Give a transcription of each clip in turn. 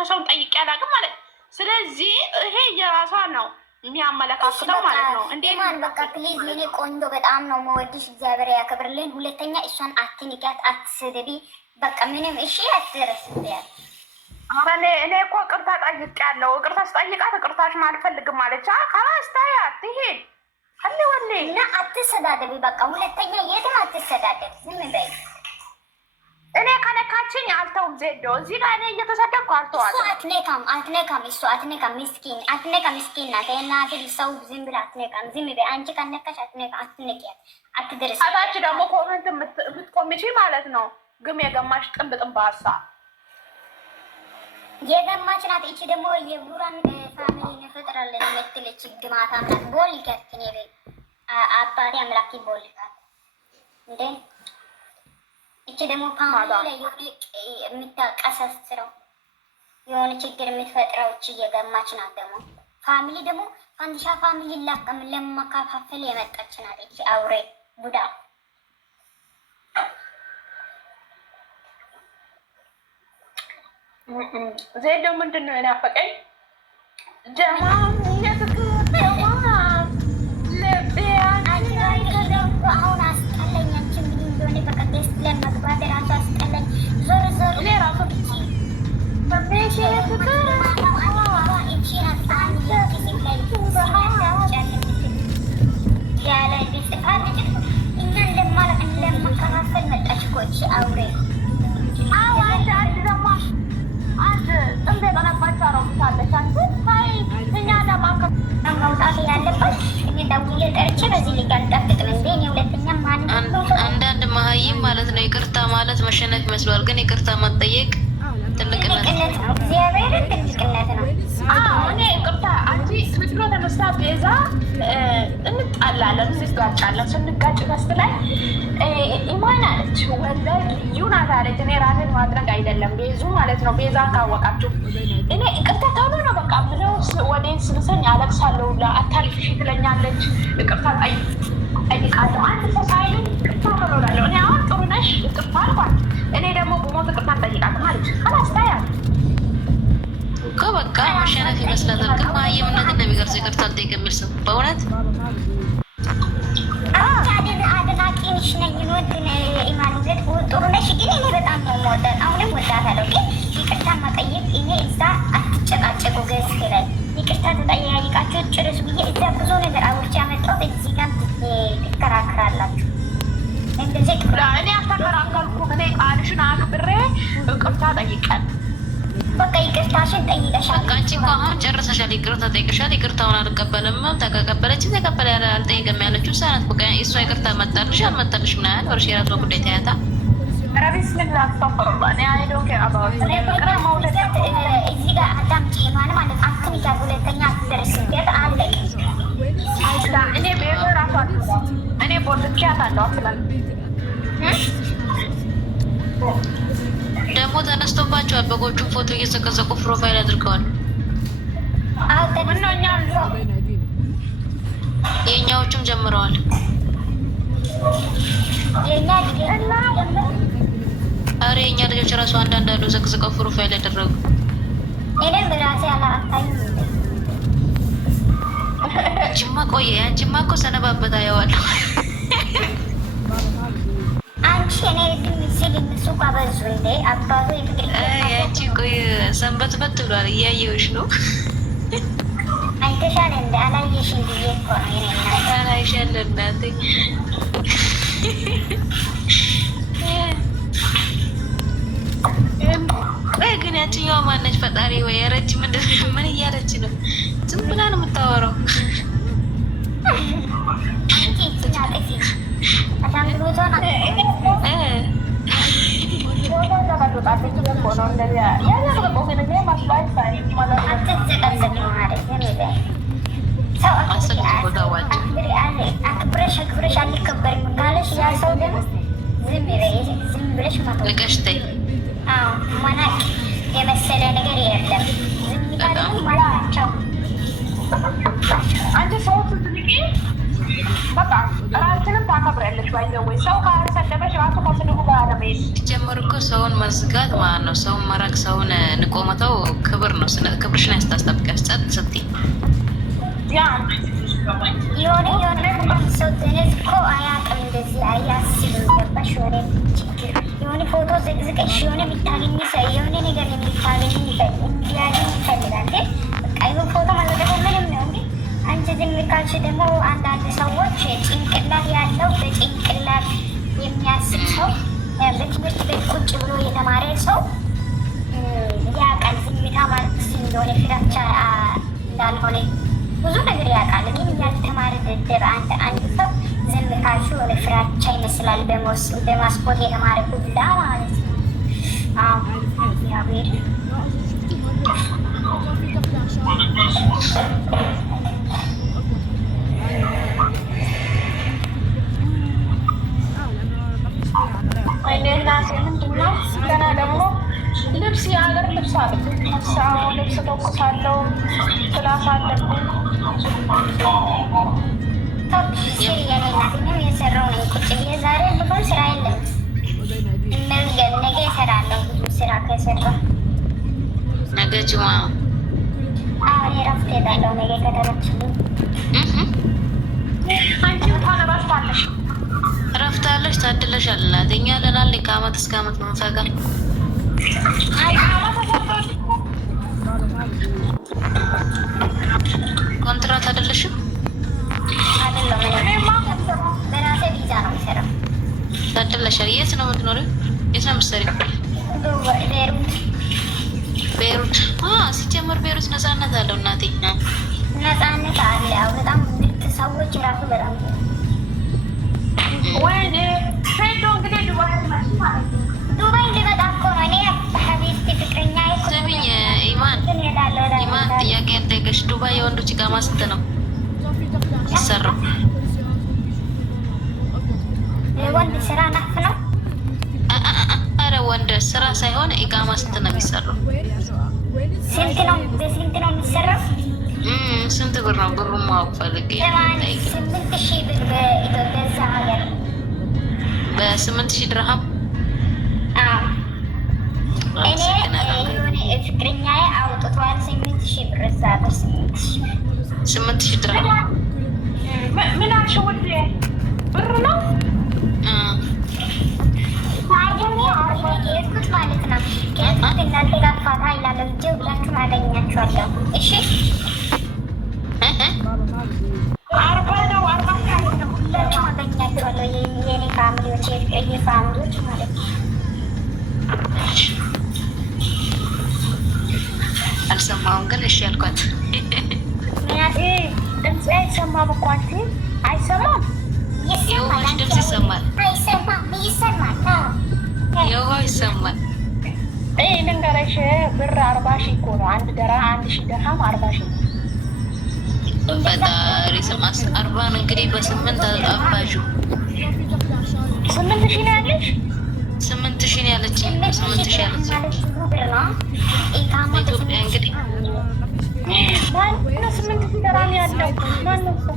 ይቅርታ ሰውን ጠይቄ አላውቅም ማለት። ስለዚህ ይሄ የራሷ ነው የሚያመለካክተው ማለት ነው። እንዴማን በቃ ፕሊዝ የኔ ቆንጆ በጣም ነው መወድሽ፣ እግዚአብሔር ያከብርልን። ሁለተኛ እሷን አትንቂያት፣ አትስደቢ። በቃ ምንም እሺ አትረስብያል። እኔ እኮ ቅርታ ጠይቄያለሁ። ቅርታ ስጠይቃት ቅርታሽን አልፈልግም ማለቻ ካላስታያት ትሄድ አለ ወሌ እና አትሰዳደቢ። በቃ ሁለተኛ የትም አትሰዳደቢ፣ ዝም በይ። እኔ ከነካችኝ አልተውም። ዜዶ እዚህ ጋር እኔ እየተሰደብኩ አልተዋል። እሱ አትነካም፣ እሱ አትነካም። ምስኪን ምስኪን ናት። እናት ሰው ዝም ብላ አትነካም። ዝም በይ አንቺ ከነካሽ አትነቂያት፣ አትደርስ። አታች ደግሞ ኮመንት የምትቆምቺ ማለት ነው። ግም የገማሽ ጥንብ ሀሳብ የገማች ናት። እቺ ደግሞ የቡራን ፋሚሊ እንፈጥራለን የምትለች ግማታ ናት። ቦል ይከትኔ በይ አባቴ አምላክ ይቦልካል እንዴ። እቺ ደግሞ ፋሚሊ ላይ የሆነ የምታቀሳስረው የሆነ ችግር የምትፈጥረው እቺ የገማች ናት። ደግሞ ፋሚሊ ደግሞ ፋንዲሻ ፋሚሊ ለማከፋፈል የመጣች ናት። እቺ አውሬ ቡዳ ዜዶ ምንድን ነው የናፈቀኝ? ጀማ አሁን አስጠለኝ። አንቺ ምን እንደሆነ በቃ ደስ ለመግባት ራሱ አስጠለኝ። ዞር ዞር እኔ ራሱ ለመከፋፈል መጣች እኮ እቺ አውሬ። መውጣት ያለበት እኔ ደውዬ ጠርቼ በዚህ ልጅ አልጠብቅም እንዴ። እኔ ሁለተኛ አንዳንድ መሀይም ማለት ነው ይቅርታ ማለት መሸነፍ ይመስለዋል፣ ግን ይቅርታ መጠየቅ ትልቅነት ነው። እግዚአብሔርን ትልቅነት ነው። እኔ ይቅርታ አንቺ ምድሮ ተነስታ ቤዛ እንጣላለን፣ ስጋጫለን። ስንጋጭ ፈስት ላይ ኢማን አለች ወላሂ ልዩ ናት አለች። እኔ ራሴን ማድረግ አይደለም ቤዙ ማለት ነው። ቤዛ ካወቃችሁ እኔ ይቅርታ ተብሎ ነው በቃ ብለው ወዴን ስብሰኝ አለቅሳለሁ። አታልፍሽ ትለኛለች። ይቅርታ ጠይቃለሁ። አንድ ሰው ሳይለኝ ይቅርታ ብሎላለሁ። እኔ አሁን ጥሩ ነሽ ይቅርታ አልኳት። እኔ ደግሞ በሞት ይቅርታ ጠይቃት ማለች ካላስታያል እኮ በቃ መሸነፍ ይመስላታል። ግን መሀይምነትን ነው የሚገልጽ ይቅርታ አልጠይቅ የሚል ሰው በእውነት አድናቂንሽ ነኝ። ወድ ኢማን ዘት ጥሩ ነሽ፣ ግን እኔ በጣም ነው የምወዳት። አሁንም ወዳታለሁ፣ ግን ይቅርታ መጠየቅ እኔ እዛ አትጨቃጨቁ። ገዝ ላይ ይቅርታ ተጠያይቃችሁ ጭርስ ብዬ እዛ ብዙ ነገር አውርቼ ያመጣሁት እዚህ ጋር ትከራከራላችሁ። እንደዚህ እኔ አልተከራከርኩ። እኔ ቃልሽን አክብሬ ይቅርታ ጠይቀን በቃ ይቅርታሽን ጠይቀሻል። በቃ አንቺ እኮ አሁን ጨርሰሻል። ይቅርታ ጠይቀሻል። ይቅርታውን አልቀበልም ተቀበለች ተቀበለ ያለ አልጠይቅም ያለችው እሷ ናት። በቃ እሷ ይቅርታ መጣልሽ አልመጣልሽ ምን ያህል ወርሽ የራሷ ጉዳይ ታያታ። ረቢስምላ አስተፈሩላ እኔ አይዶን ከአባው እኔ ፍቅር መውደድ እዚህ ጋር አዳምጪ ማን ማለት አትንካ። ሁለተኛ አትደርስበት አለቅ አይዳ እኔ ቤት ራሷ እኔ ቦልቻት አለው አስላል ደግሞ ተነስቶባቸዋል። በጎቹን ፎቶ እየዘቀዘቁ ፕሮፋይል አድርገዋል። የእኛዎቹም ጀምረዋል። አረ የእኛ ልጆች ራሱ አንዳንድ አሉ ዘቅዝቀው ፕሮፋይል ያደረጉ። አንቺማ ቆየ አንቺማ እኮ ሰነባበታ ያዋለሁ ያቺ ቆይ ሰንበት በት ብሏል። እያየሁሽ ነው። አይተሻል እንደ አላየሽም ብዬ እኮ ነው። አላይሻለሁ እናቴ። ግን ያችኛዋ ማነች? ፈጣሪ ወይ ረጅ ምን እያለች ነው? ዝም ብላ ነው የምታወራው። ልቀሽተይ የመሰለ ነገር የለም። አንቺ ሰው ስትንቂ በቃ ራስንም ታከብሪያለሽ። ባይዘወይ ሰው ካልሰደበሽ ራሱ ከስድቡ ጋር ለመሄድ ጀምር እኮ ሰውን መዝጋት ማለት ነው። ሰውን መራቅ፣ ሰውን ንቆ መተው ነው። ክብርሽን ያስታስጠብቀሽ ጸጥ ስትይ የሆነ ሰው ትንሽ እኮ አያውቅም እንደዚህ አያስብም። ገባሽ? የሆነ ችግር የሆነ ፎቶ ዝቅዝቀሽ የሆነ የሚታገኝ ሰው የሆነ ነገር የሚታገኝ እንዲያገኝ ይፈልጋል። ግን በቃ ይሁን ፎቶ ማዘቀት ምንም ነው። እንግዲህ አንቺ ዝም ካልሽ ደግሞ አንዳንድ ሰዎች ጭንቅላት ያለው በጭንቅላት የሚያስብ ሰው በትምህርት ቤት ቁጭ ብሎ የተማረ ሰው ያውቃል ዝምታ ማለት እንደሆነ ፍራቻ እንዳልሆነ ብዙ ነገር ያውቃል። ግን ያልተማረ ደደብ አንድ ሰው ዝም ካልሽው ወደ ፍራቻ ይመስላል። በማስፖርት የተማረ ሁላ ማለት ነው። እግዚአብሔር እናቴ ምንድን ነው ገና ደግሞ ልብስ የሀገር ልብስ አለ ልብስ ተኩሳለው ክላስ አለብን። የሰራው ነኝ ቁጭ ብዬ ዛሬ ብዙም ስራ የለም። ነገ እሰራለሁ ብዙ ስራ ከሰራ ነገ ጅማ እኔ እረፍት እሄዳለሁ ነገ ከተረችልኝ። አንቺ እንኳን እረፍት አለሽ እረፍት አለሽ ታድለሻል። እናት እኛ ለናል ከአመት እስከ አመት መንፈጋ ኮንትራት አይደለሽም? በራሴ ቪዛ ነው የሚሰራው። ታድለሻል። የት ነው የምትኖሪው? የት ነው የምትሰሪው? ቤሩት። ሲጀመር ቤሩት ነፃነት አለው እናቴ። ነፃነት አለ። በጣም ምርጥ ሰዎች ራሱ በጣም ወይኔ ሄዶ እንግዲህ ዱባይ እንዲመጣ እኮ ነው። እኔ ሀቢብቲ ፍቅረኛ ስሚኝ ኢማን ጥያቄ ያልጠየቀሽ ዱባይ የወንዶች እቃማ ስንት ነው ይሰራው? ወንድ ስራ ናፍ ነው። አረ ወንድ ስራ ሳይሆን ኢቃማ ስንት ነው የሚሰራው? ስንት ነው የሚሰራው? ስንት ብር ነው? ብሩ ማወቅ ፈልጌ። 8,000 ብር በኢትዮጵያ እዛ ሀገር በ8,000 ድርሃም። እኔ የሆነ ፍቅረኛዬ አውጥቷል 8,000 ብር እዛ በ8,000 ድርሃም። ምን አልሽው? ውድ ብር ነው የሄድኩት ማለት ነው። ከሄድኩት እናንተ ጋር ፋታ ይላለሁ እንጂ ሁላችሁም አገኛችኋለሁ። እሺ 40 ነው 40 ሁላችሁም አገኛችኋለሁ። የኔ ፋሚሊዎች የፍቅረኛ ፋሚሊዎች ማለት ነው። አልሰማሁም ግን እሺ ያልኳት ድምፅ አይሰማም እኮ አንቺ አይሰማም። የውሃሽ ድምፅ ይሰማል። ይሰማል። የውሃ ይሰማል። ልንገርሽ ብር 40,000 እኮ ነው። 1,000 ድርሃም 40,000 ፈጣሪ ስም 40 እንግዲህ በ8 አባዡ 8,000 ነው ያለሽ? 8,000 ነው ያለችኝ። 8,000 ያለችኝ ኢትዮጵያ እንግዲህ ማነው 8,000 ድርሃም ያለው? ማነው እሱ?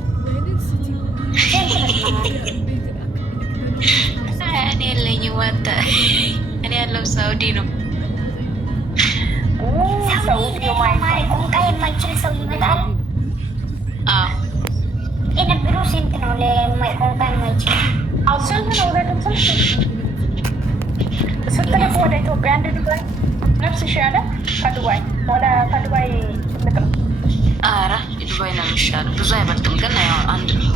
እኔ የለኝም። ወጣ እኔ ያለው ሳውዲ ነው። ቋንቋ የማይችል ሰው ይመጣል። የነበሩ ስንት ነው? ቋንቋ የማይችል ስንት ነው? ስትልክ ወደ ኢትዮጵያ አንድ ዱባይ ነፍስሽ ያለ ከዱባይ ከዱባይ ትልቅ ነው። ኧረ የዱባይ ነው የሚሻለው። ብዙ አይበልጥም ግን ያው አንድ ነው።